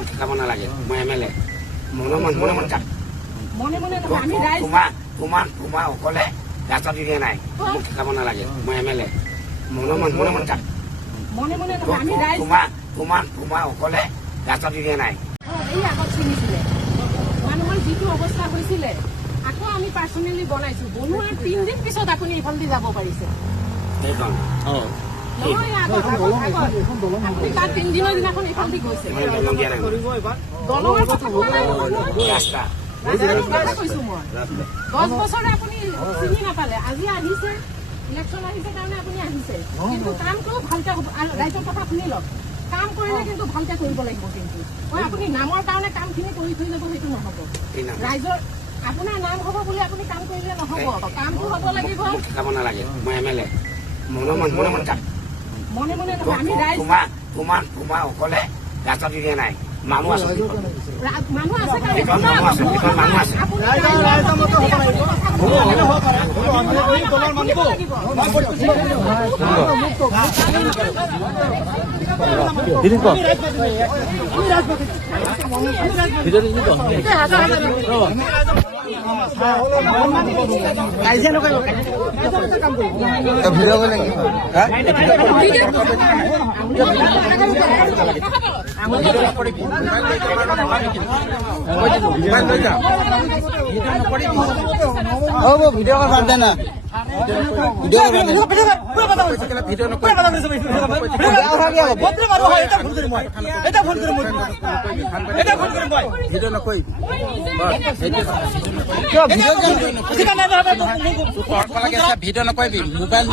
মোক শিকাব নালাগে মই এমএলএ মনে মনে কাম তোমাৰ অকলে ৰাস্তা দি দিয়া নাই মোক শিকাব নালাগে মই এমএলএ মনে কাম তোমাৰ অকলে ৰাস্তা দি দিয়া নাই এই আগত চিনিছিলে মানুহৰ যিটো অৱস্থা হৈছিলে আকৌ আমি পাৰ্চনেলি বনাইছো বনোৱাৰ 3 দিন পিছত আপুনি এইফালে যাব পাৰিছে এইখন নহয় আগত আপুনি তাৰ 3 দিনৰ দিনাখন এইফালে গৈছে দলৰ কথা কোৱা নাই ৰাস্তা কৈছো মই 10 বছৰে আপুনি চিনি নাপালে আজি আহিছে ইলেকশ্যন আহিছে কাৰণে আপুনি আহিছে কিন্তু কামটো ভালকে ৰাইজৰ কথা শুনি লওক কাম কৰিলে কিন্তু ভালকে কৰিব লাগিব কিন্তু মই আপুনি নামৰ কাৰণে কামখিনি কৰি থৈ যাব সেইটো নহ'ব ৰাইজৰ আপোনাৰ নাম হ'ব বুলি আপুনি কাম কৰিলে নহ'ব কামটো হ'ব লাগিব শিকাব নালাগে মই এমএলএ মনে কাম মনে নহয় আমি ৰাইজ তোমাৰ অকলে ৰাস্তা দি দিয়া নাই মানুহ আছে মানুহ আছে ভিডিও বাদ দে না ভিডিও নকৰিবি মোবাইল